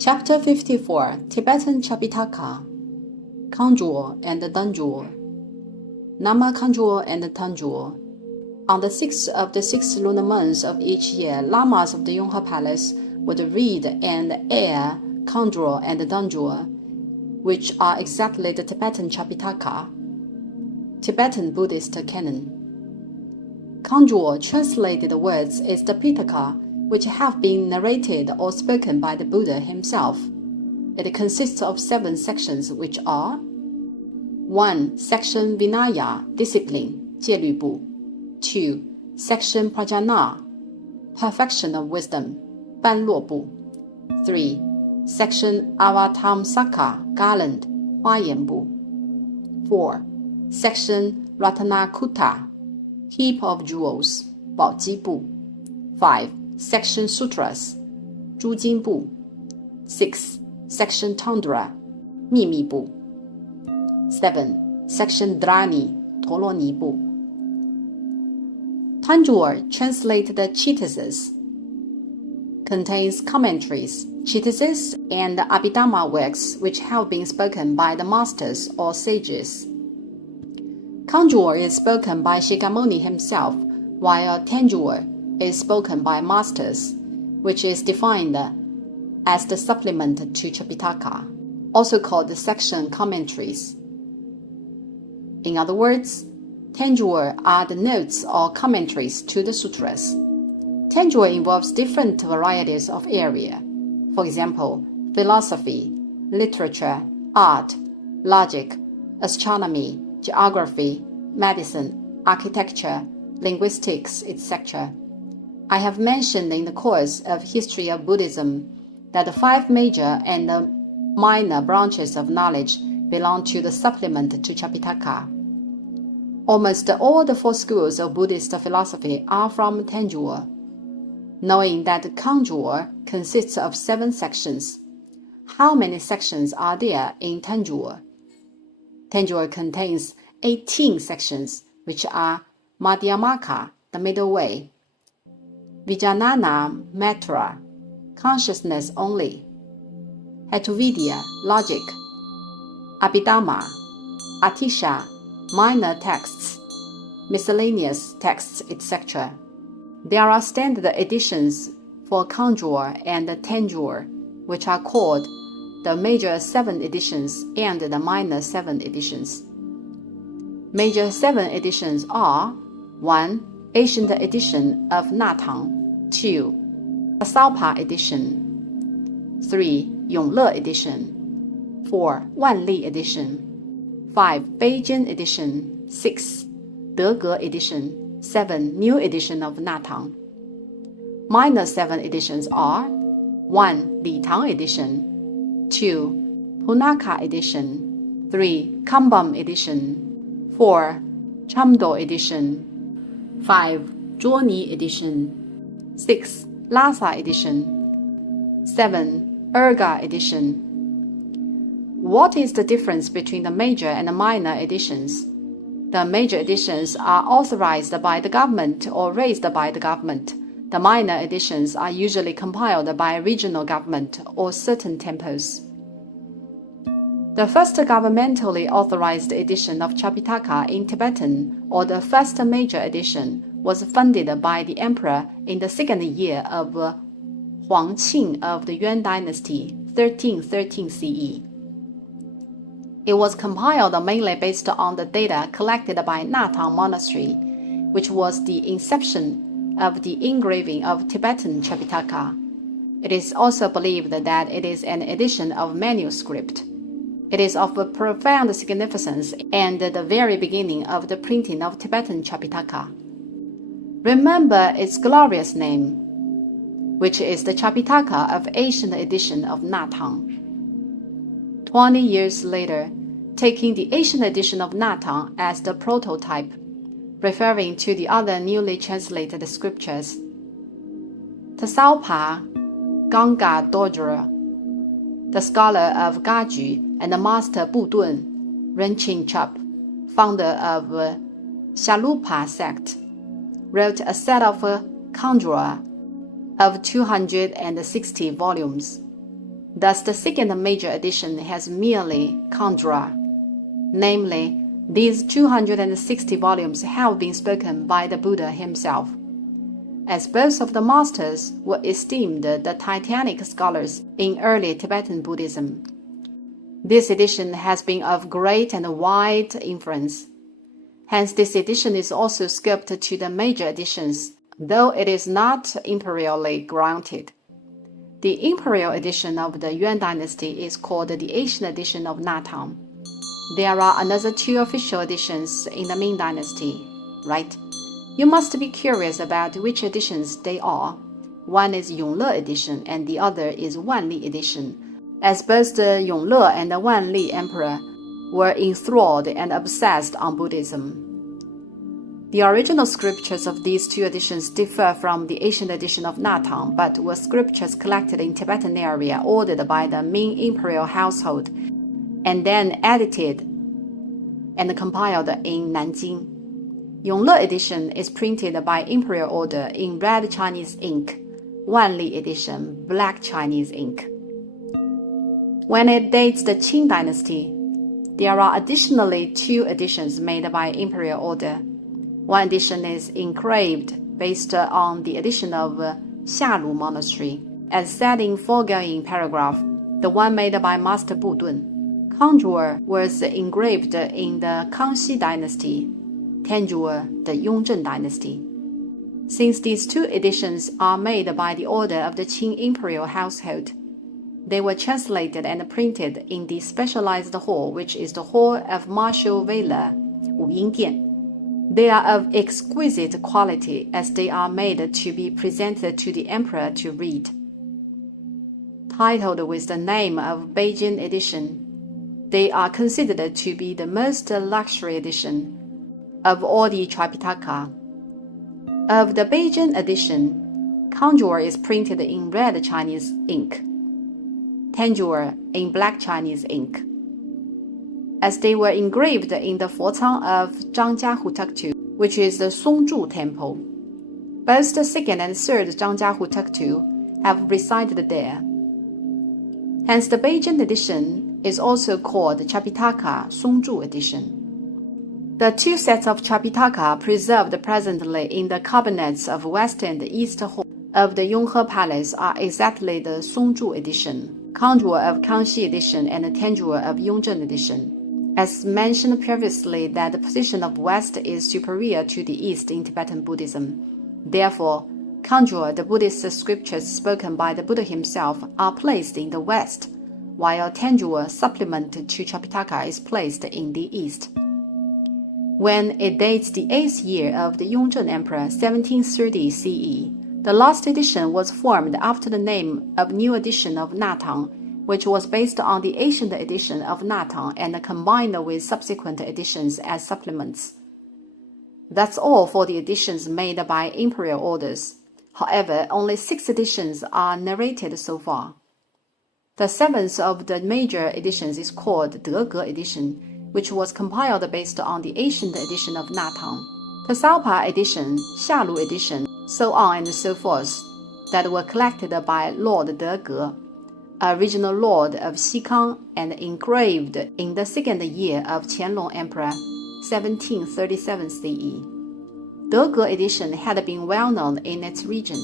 Chapter 54 Tibetan Tripitaka Kanjur and Danjur Nama Kanjur and Tanjur. On the 6th of the 6th lunar month of each year, lamas of the Yonghe Palace would read and air Kanjur and Danjur, which are exactly the Tibetan Tripitaka, Tibetan Buddhist canon. Kanjur, translated words, is the Pitaka, which have been narrated or spoken by the Buddha himself. It consists of 7 sections, which are 1. Section Vinaya, discipline, 戒律部. 2. Section Prajna, perfection of wisdom, 般若部. 3. Section Avatamsaka, garland, 花言部. 4. Section Ratanakuta, heap of jewels, 宝积部. 5. Section Sutras, 诸经部. 6. Section Tundra, 秘密部. 7. Section Dhrani, 陀罗尼部. Tanjur, translated treatises, contains commentaries, treatises, and Abhidhamma works which have been spoken by the masters or sages. Kanjur is spoken by Shigamoni himself, while Tanjur is spoken by masters, which is defined as the supplement to Tripitaka, also called the section commentaries. In other words, Tanjur are the notes or commentaries to the sutras. Tanjur involves different varieties of area. For example, philosophy, literature, art, logic, astronomy, geography, medicine, architecture, linguistics, etc. I have mentioned in the course of History of Buddhism that the 5 major and the minor branches of knowledge belong to the supplement to Tripitaka. Almost all the 4 schools of Buddhist philosophy are from Tanjur. Knowing that Kanjur consists of 7 sections, how many sections are there in Tanjur? Tanjur contains 18 sections, which are Madhyamaka, the middle way, Vijnana Matra, consciousness only, Hetavidya, logic, Abhidhamma, Atisha, minor texts, miscellaneous texts, etc. There are standard editions for Kanjur and Tanjur, which are called the major 7 editions and the minor 7 editions. Major 7 editions are 1. Ancient edition of Natang, 2. Asalpa edition, 3. Yonghe edition, 4. Wanli edition, 5. Beijing edition, 6. Dege edition, 7. New edition of Natang. Minor 7 editions are 1. Litang edition, 2. Punaka edition, 3. Kambam edition, 4. Chamdo edition, 5. Zhuoni edition, 6. Lhasa edition, 7. Urga edition. What is the difference between the major and the minor editions? The major editions are authorized by the government or raised by the government. The minor editions are usually compiled by regional government or certain temples. The first governmentally authorized edition of Tripitaka in Tibetan, or the first major edition, was funded by the emperor in the 2nd year of Huang Qing of the Yuan dynasty, 1313 CE. It was compiled mainly based on the data collected by Natang Monastery, which was the inception of the engraving of Tibetan Tripitaka. It is also believed that it is an edition of manuscript. It is of profound significance and the very beginning of the printing of Tibetan Tripitaka. Remember its glorious name, which is the Tripitaka of ancient edition of Natang. 20 years later, taking the ancient edition of Natang as the prototype, referring to the other newly translated scriptures. Tsalpa Ganga Dorje, the scholar of Gaju and the master Budun, Rinchen Chup, founder of Shalupa sect, wrote a set of Kanjur of 260 volumes. Thus, the second major edition has merely Khandra, namely, these 260 volumes have been spoken by the Buddha himself. As both of the masters were esteemed the titanic scholars in early Tibetan Buddhism, this edition has been of great and wide influence. Hence, this edition is also scoped to the major editions, though it is not imperially granted. The imperial edition of the Yuan dynasty is called the Asian edition of Natang. There are another 2 official editions in the Ming dynasty, right? You must be curious about which editions they are. One is Yonghe edition and the other is Wanli edition, as both the Yonghe and the Wanli emperor were enthralled and obsessed on Buddhism. The original scriptures of these 2 editions differ from the Asian edition of Natang, but were scriptures collected in Tibetan area ordered by the Ming imperial household and then edited and compiled in Nanjing. Yonghe edition is printed by imperial order in red Chinese ink, Wanli edition black Chinese ink. When it dates the Qing dynasty, there are additionally 2 editions made by imperial order. One edition is engraved based on the edition of Xialu Monastery, as said in foregoing paragraph, the one made by Master Budun. Khandra was engraved in the Kangxi dynasty, Tenjue the Yongzheng dynasty. Since these 2 editions are made by the order of the Qing imperial household, they were translated and printed in the specialized hall, which is the Hall of Martial Valor, Wu Ying Dian. They are of exquisite quality as they are made to be presented to the emperor to read. Titled with the name of Beijing edition, they are considered to be the most luxury edition of all the Tripitaka. Of the Beijing edition, Khandra is printed in red Chinese ink, Tenjue in black Chinese ink, as they were engraved in the Focang of Zhangjiahu Tuktu, which is the Songzhu temple. Both the second and third Zhangjiahu Tuktu have resided there. Hence, the Beijing edition is also called the Tripitaka Songzhu edition. The 2 sets of Tripitaka preserved presently in the cabinets of west and east hall of the Yonghe Palace are exactly the Songzhu edition, Khandra of Kangxi edition, and the Tenjue of Yongzheng edition. As mentioned previously, that the position of West is superior to the East in Tibetan Buddhism. Therefore, Khandra, the Buddhist scriptures spoken by the Buddha himself, are placed in the West, while Tenjue, supplement to Tripitaka, is placed in the East. When it dates the 8th year of the Yongzheng Emperor, 1730 CE, the last edition was formed after the name of New Edition of Natang, which was based on the ancient edition of Natang and combined with subsequent editions as supplements. That's all for the editions made by imperial orders. However, only 6 editions are narrated so far. The 7th of the major editions is called Dege edition, which was compiled based on the ancient edition of Natang. The Salpa edition, Xialu edition, so on and so forth, that were collected by Lord Dege, original lord of Xikang, and engraved in the 2nd year of Qianlong Emperor, 1737 CE. Dege edition had been well known in its region.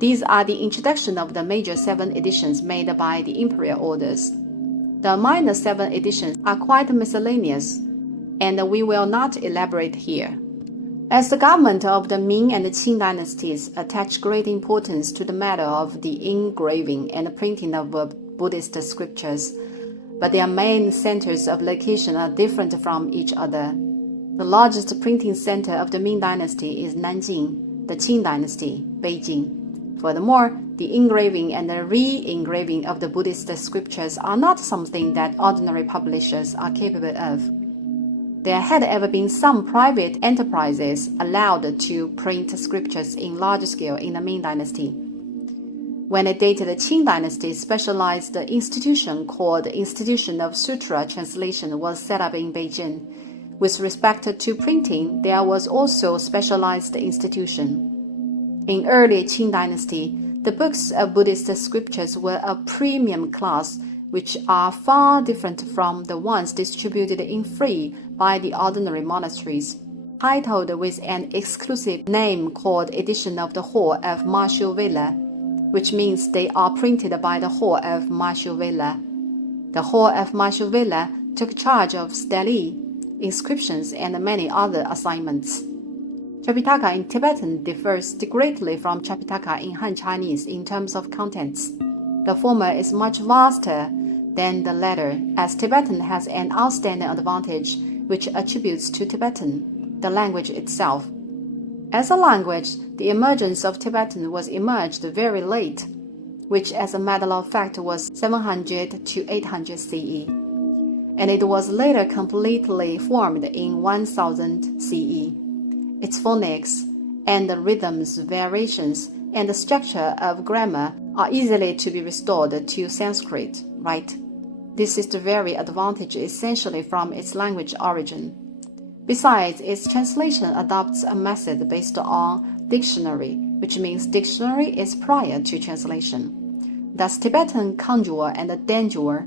These are the introduction of the major 7 editions made by the imperial orders. The minor 7 editions are quite miscellaneous, and we will not elaborate here. As the government of the Ming and Qing dynasties attach great importance to the matter of the engraving and printing of Buddhist scriptures, but their main centers of location are different from each other. The largest printing center of the Ming dynasty is Nanjing, the Qing dynasty, Beijing. Furthermore, the engraving and the re-engraving of the Buddhist scriptures are not something that ordinary publishers are capable of. There had ever been some private enterprises allowed to print scriptures in large scale in the Ming dynasty. When it dated the Qing dynasty, specialized institution called Institution of Sutra Translation was set up in Beijing. With respect to printing, there was also specialized institution. In early Qing dynasty, The books of Buddhist scriptures were a premium class, which are far different from the ones distributed in free by the ordinary monasteries. Titled with an exclusive name called Edition of the Hall of Marshallville, which means they are printed by the Hall of Marshallville. The Hall of Marshallville took charge of stelae, inscriptions, and many other assignments. Tripitaka in Tibetan differs greatly from Tripitaka in Han Chinese in terms of contents. The former is much vaster than the latter, as Tibetan has an outstanding advantage which attributes to Tibetan, the language itself. As a language, the emergence of Tibetan was emerged very late, which as a matter of fact was 700 to 800 CE, and it was later completely formed in 1000 CE. Its phonics and the rhythms, variations, and the structure of grammar are easily to be restored to Sanskrit, right? This is the very advantage essentially from its language origin. Besides, its translation adopts a method based on dictionary, which means dictionary is prior to translation. Thus, Tibetan Kangjur and Danjur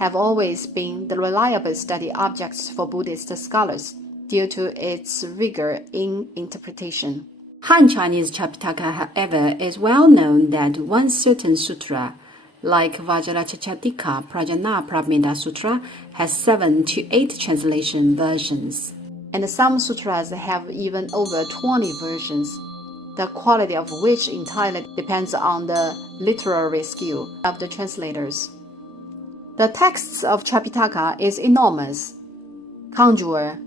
have always been the reliable study objects for Buddhist scholars due to its rigor in interpretation. Han Chinese Tripitaka, however, is well known that one certain sutra, like Vajrachachatika Prajna Paramita Sutra, has 7 to 8 translation versions, and some sutras have even over 20 versions, the quality of which entirely depends on the literary skill of the translators. The text of Tripitaka is enormous. Kangjur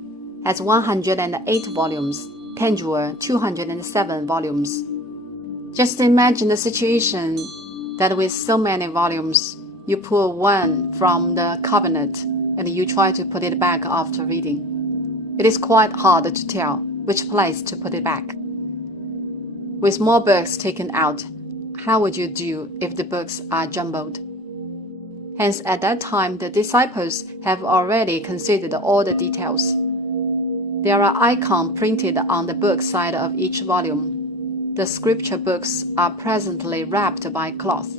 has 108 volumes, Tanjur 207 volumes. Just imagine the situation that with so many volumes, you pull one from the cabinet and you try to put it back after reading. It is quite hard to tell which place to put it back. With more books taken out, how would you do if the books are jumbled? Hence, at that time, the disciples have already considered all the details. There are icons printed on the book side of each volume. The scripture books are presently wrapped by cloth.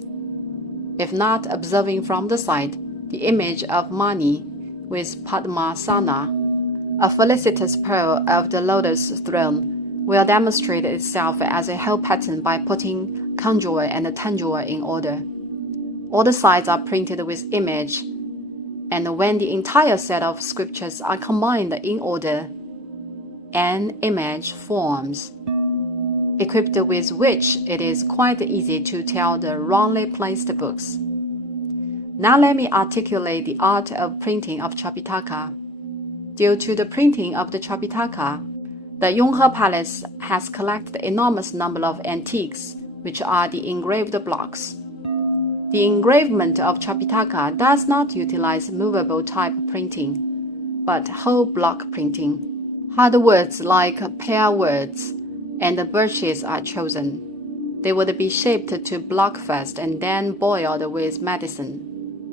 If not observing from the side, the image of Mani with Padmasana, a felicitous pearl of the lotus throne, will demonstrate itself as a whole pattern by putting Kangjur and Tanjur in order. All the sides are printed with image, and when the entire set of scriptures are combined in order, an image forms, equipped with which it is quite easy to tell the wrongly placed books. Now let me articulate the art of printing of Tripitaka. Due to the printing of the Tripitaka, the Yonghe Palace has collected an enormous number of antiques, which are the engraved blocks. The engravement of Tripitaka does not utilize movable type printing, but whole block printing. Hard words like pear words and the birches are chosen. They would be shaped to block first and then boiled with medicine.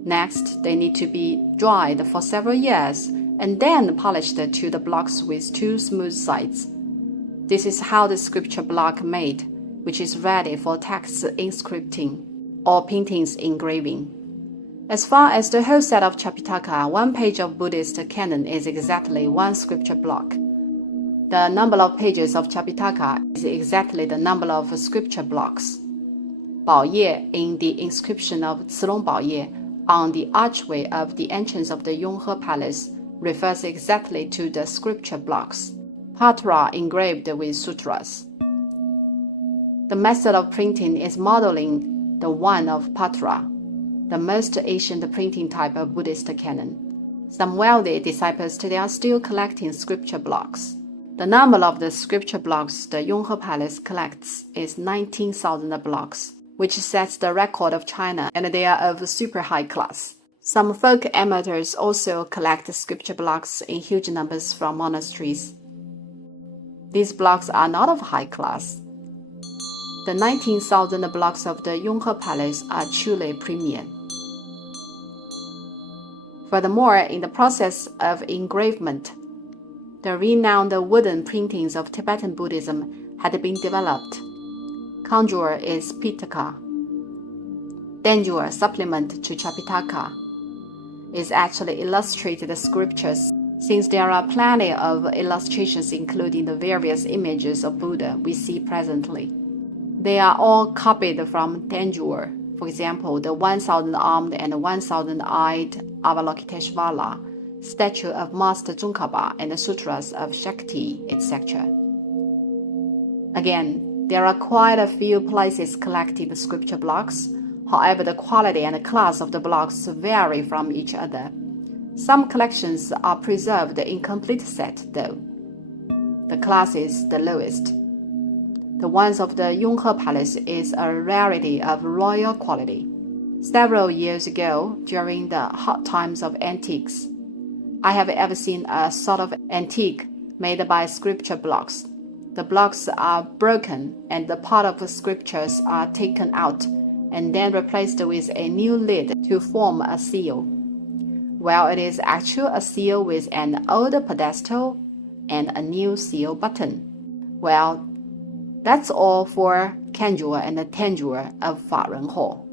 Next, they need to be dried for several years and then polished to the blocks with 2 smooth sides. This is how the scripture block made, which is ready for text inscripting or paintings engraving. As far as the whole set of Tripitaka, 1 page of Buddhist canon is exactly 1 scripture block. The number of pages of Tripitaka is exactly the number of scripture blocks. Baoye in the inscription of Cilong Baoye on the archway of the entrance of the Yonghe Palace refers exactly to the scripture blocks, patra engraved with sutras. The method of printing is modeling the one of patra, the most ancient printing type of Buddhist canon. Some wealthy disciples today are still collecting scripture blocks. The number of the scripture blocks the Yonghe Palace collects is 19,000 blocks, which sets the record of China, and they are of super high class. Some folk amateurs also collect scripture blocks in huge numbers from monasteries. These blocks are not of high class. The 19,000 blocks of the Yonghe Palace are truly premium. Furthermore, in the process of engravement, the renowned wooden printings of Tibetan Buddhism had been developed. Conjure is Pitaka. Danjur, supplement to Tripitaka, is actually illustrated scriptures, since there are plenty of illustrations including the various images of Buddha we see presently. They are all copied from Tanjore. For example, the 1,000-armed and 1,000-eyed Avalokiteshvara, statue of Master Tsongkhapa, and the sutras of Shakti, etc. Again, there are quite a few places collecting scripture blocks. However, the quality and the class of the blocks vary from each other. Some collections are preserved in complete set, though. The class is the lowest. The ones of the Yonghe Palace is a rarity of royal quality. Several years ago, during the hot times of antiques, I have ever seen a sort of antique made by scripture blocks. The blocks are broken and the part of the scriptures are taken out and then replaced with a new lid to form a seal. Well, it is actually a seal with an old pedestal and a new seal button. Well, that's all for Kanjur and Tanjur of Farenho.